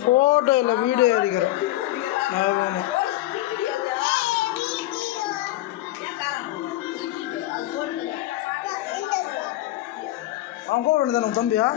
photo இல்லை video எடுக்கிறேன் அவன் கூப்பிட வேண்டியதானே தம்பியா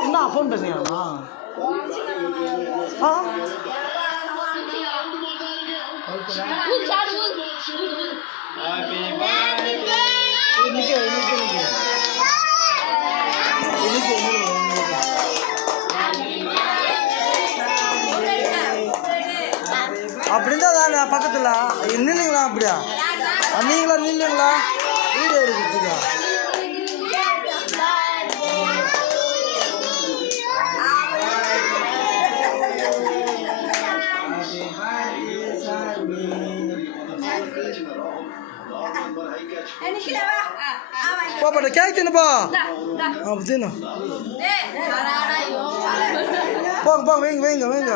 என்ன ஃபோன் பேசுறீங்களா அப்படிதான் தானே பக்கத்தில் நில்லுங்களா அப்படியா நீங்களா நில்லுங்களா வீடியோ எடுக்கிறதுக்கா பாப்பா கேக் தின்னுப்பா தின்னு போங்க வைங்க